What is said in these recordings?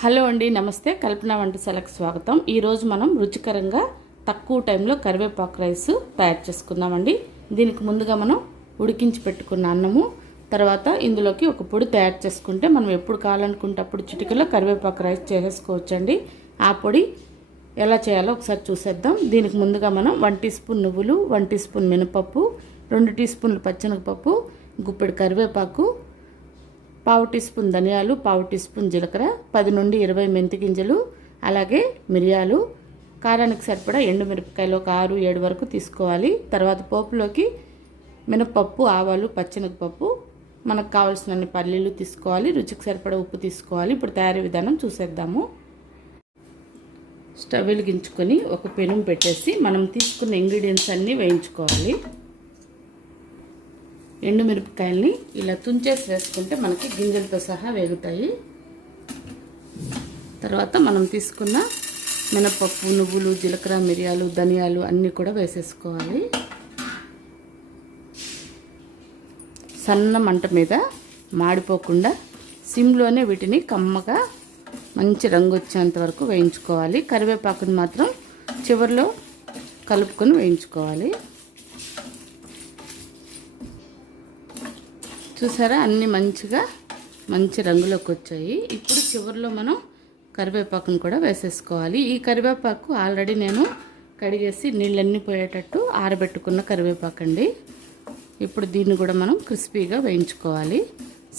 Hello అండి నమస్తే. కల్పన వంటశాలకు స్వాగతం. ఈరోజు మనం రుచికరంగా తక్కువ టైంలో కరివేపాకు రైస్ తయారు చేసుకుందామండి. దీనికి ముందుగా మనం ఉడికించి పెట్టుకున్న అన్నము తర్వాత ఇందులోకి ఒక పొడి తయారు చేసుకుంటే మనం ఎప్పుడు కావాలనుకుంటే అప్పుడు చిటికలో కరివేపాకు రైస్ చేసేసుకోవచ్చండి. ఆ పొడి ఎలా చేయాలో ఒకసారి చూసేద్దాం. దీనికి ముందుగా మనం వన్ టీ స్పూన్ నువ్వులు వన్ టీ స్పూన్ మినపప్పు రెండు టీ స్పూన్లు పచ్చెనగపప్పు గుప్పెడు కరివేపాకు పావు టీ స్పూన్ ధనియాలు పావు టీ స్పూన్ జీలకర్ర పది నుండి ఇరవై మెంతి గింజలు అలాగే మిరియాలు. కారానికి సరిపడా ఎండుమిరపకాయలు ఒక ఆరు ఏడు వరకు తీసుకోవాలి. తర్వాత పోపులోకి మినపప్పు ఆవాలు పచ్చెనగపప్పు మనకు కావాల్సినన్ని పల్లీలు తీసుకోవాలి. రుచికి సరిపడా ఉప్పు తీసుకోవాలి. ఇప్పుడు తయారీ విధానం చూసేద్దాము. స్టవ్ వెలిగించుకొని ఒక పెనుము పెట్టేసి మనం తీసుకున్న ఇంగ్రీడియంట్స్ అన్నీ వేయించుకోవాలి. ఎండుమిరపకాయల్ని ఇలా తుంచేసి వేసుకుంటే మనకి గింజలతో సహా వేగుతాయి. తర్వాత మనం తీసుకున్న మినపప్పు నువ్వులు జీలకర్ర మిరియాలు ధనియాలు అన్నీ కూడా వేసేసుకోవాలి. సన్న మంట మీద మాడిపోకుండా సిమ్లోనే వీటిని కమ్మగా మంచి రంగు వచ్చేంత వరకు వేయించుకోవాలి. కరివేపాకుని మాత్రం చివరిలో కలుపుకొని వేయించుకోవాలి. చూసారా? అన్నీ మంచిగా మంచి రంగులోకి వచ్చాయి. ఇప్పుడు చివరిలో మనం కరివేపాకును కూడా వేసేసుకోవాలి. ఈ కరివేపాకు ఆల్రెడీ నేను కడిగేసి నీళ్ళన్నీ పోయేటట్టు ఆరబెట్టుకున్న కరివేపాకు అండి ఇప్పుడు దీన్ని కూడా మనం క్రిస్పీగా వేయించుకోవాలి.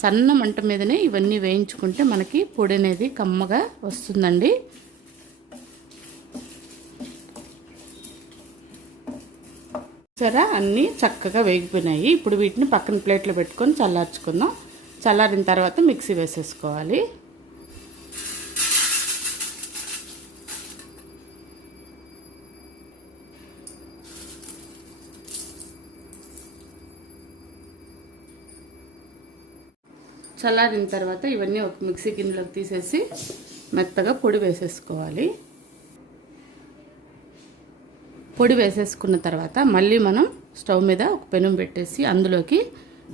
సన్న మంట మీదనే ఇవన్నీ వేయించుకుంటే మనకి పొడి అనేది కమ్మగా వస్తుందండి. సరే అన్నీ చక్కగా వేగిపోయినాయి. ఇప్పుడు వీటిని పక్కన ప్లేట్లో పెట్టుకొని చల్లార్చుకుందాం. చల్లారిన తర్వాత మిక్సీ వేసేసుకోవాలి. చల్లారిన తర్వాత ఇవన్నీ ఒక మిక్సీ గిన్నెలోకి తీసేసి మెత్తగా పొడి వేసేసుకోవాలి. పొడి వేసేసుకున్న తర్వాత మళ్ళీ మనం స్టవ్ మీద ఒక పెనం పెట్టేసి అందులోకి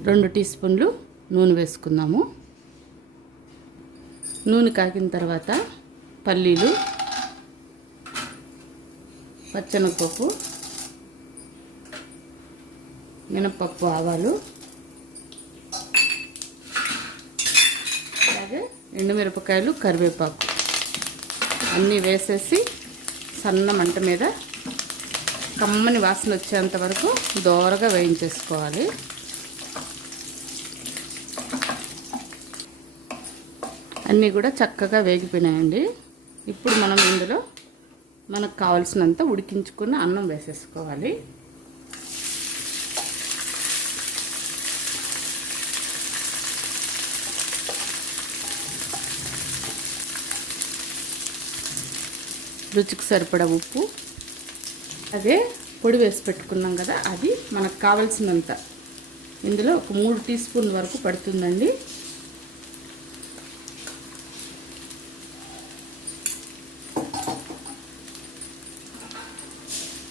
రెండు టీ స్పూన్లు నూనె వేసుకుందాము. నూనె కాగిన తర్వాత పల్లీలు పచ్చనపప్పు మినపప్పు ఆవాలు అలాగే ఎండుమిరపకాయలు కరివేపాకు అన్నీ వేసేసి సన్న మంట మీద కమ్మని వాసన వచ్చేంత వరకు దోరగా వేయించేసుకోవాలి. అన్నీ కూడా చక్కగా వేగిపోయినాయండి. ఇప్పుడు మనం ఇందులో మనకు కావలసినంత ఉడికించుకున్న అన్నం వేసేసుకోవాలి. రుచికి సరిపడా ఉప్పు అదే పొడి వేసి పెట్టుకున్నాం కదా అది మనకు కావలసినంత. ఇందులో ఒక మూడు టీ స్పూన్ వరకు పడుతుందండి.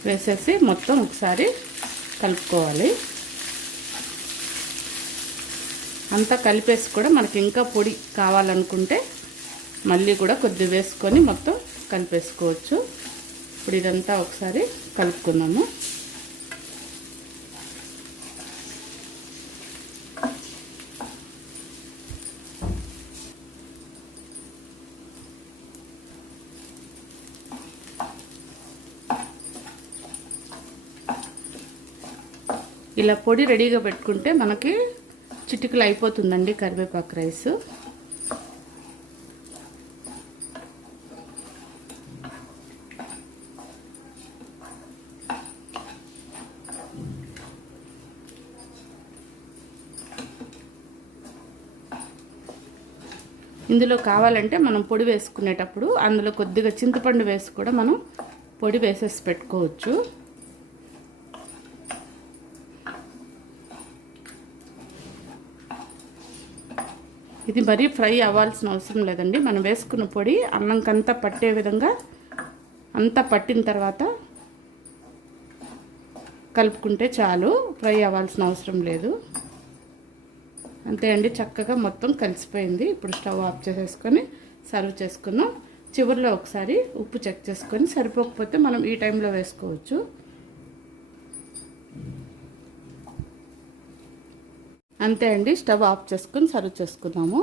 వేసేసి మొత్తం ఒకసారి కలుపుకోవాలి. అంతా కలిపేసి కూడా మనకి ఇంకా పొడి కావాలనుకుంటే మళ్ళీ కూడా కొద్ది వేసుకొని మొత్తం కలిపేసుకోవచ్చు. ఇప్పుడు ఇదంతా ఒకసారి కలుపుకున్నాము ఇలా పొడి రెడీగా పెట్టుకుంటే మనకి చిటికలు అయిపోతుందండి కరివేపాకు రైస్. ఇందులో కావాలంటే మనం పొడి వేసుకునేటప్పుడు అందులో కొద్దిగా చింతపండు వేసి కూడా మనం పొడి వేసేసి పెట్టుకోవచ్చు. ఇది మరీ ఫ్రై అవ్వాల్సిన అవసరం లేదండి. మనం వేసుకున్న పొడి అన్నంకంతా పట్టే విధంగా అంతా పట్టిన తర్వాత కలుపుకుంటే చాలు. ఫ్రై అవ్వాల్సిన అవసరం లేదు. అంతే అండి చక్కగా మొత్తం కలిసిపోయింది. ఇప్పుడు స్టవ్ ఆఫ్ చేసేసుకొని సర్వ్ చేసుకుందాం చివరిలో ఒకసారి ఉప్పు చెక్ చేసుకొని సరిపోకపోతే మనం ఈ టైంలో వేసుకోవచ్చు. అంతే అండి స్టవ్ ఆఫ్ చేసుకొని సర్వ్ చేసుకుందాము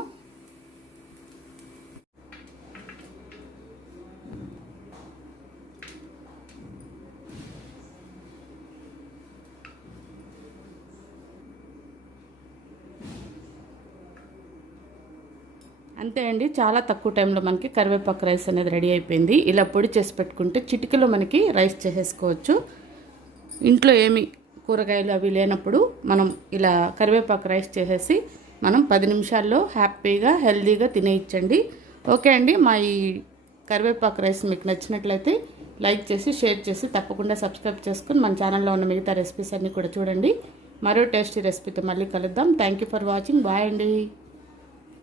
అంతే అండి చాలా తక్కువ టైంలో మనకి కరివేపాకు రైస్ అనేది రెడీ అయిపోయింది. ఇలా పొడి చేసి పెట్టుకుంటే చిటికలో మనకి రైస్ చేసేసుకోవచ్చు. ఇంట్లో ఏమి కూరగాయలు అవి లేనప్పుడు మనం ఇలా కరివేపాకు రైస్ చేసేసి మనం పది నిమిషాల్లో హ్యాపీగా హెల్తీగా తినేయచ్చండి. ఓకే అండి మా ఈ కరివేపాకు రైస్ మీకు నచ్చినట్లయితే లైక్ చేసి షేర్ చేసి తప్పకుండా సబ్స్క్రైబ్ చేసుకుని మన ఛానల్లో ఉన్న మిగతా రెసిపీస్ అన్నీ కూడా చూడండి. మరో టేస్టీ రెసిపీతో మళ్ళీ కలుద్దాం. Thank you for watching. Bye అండి.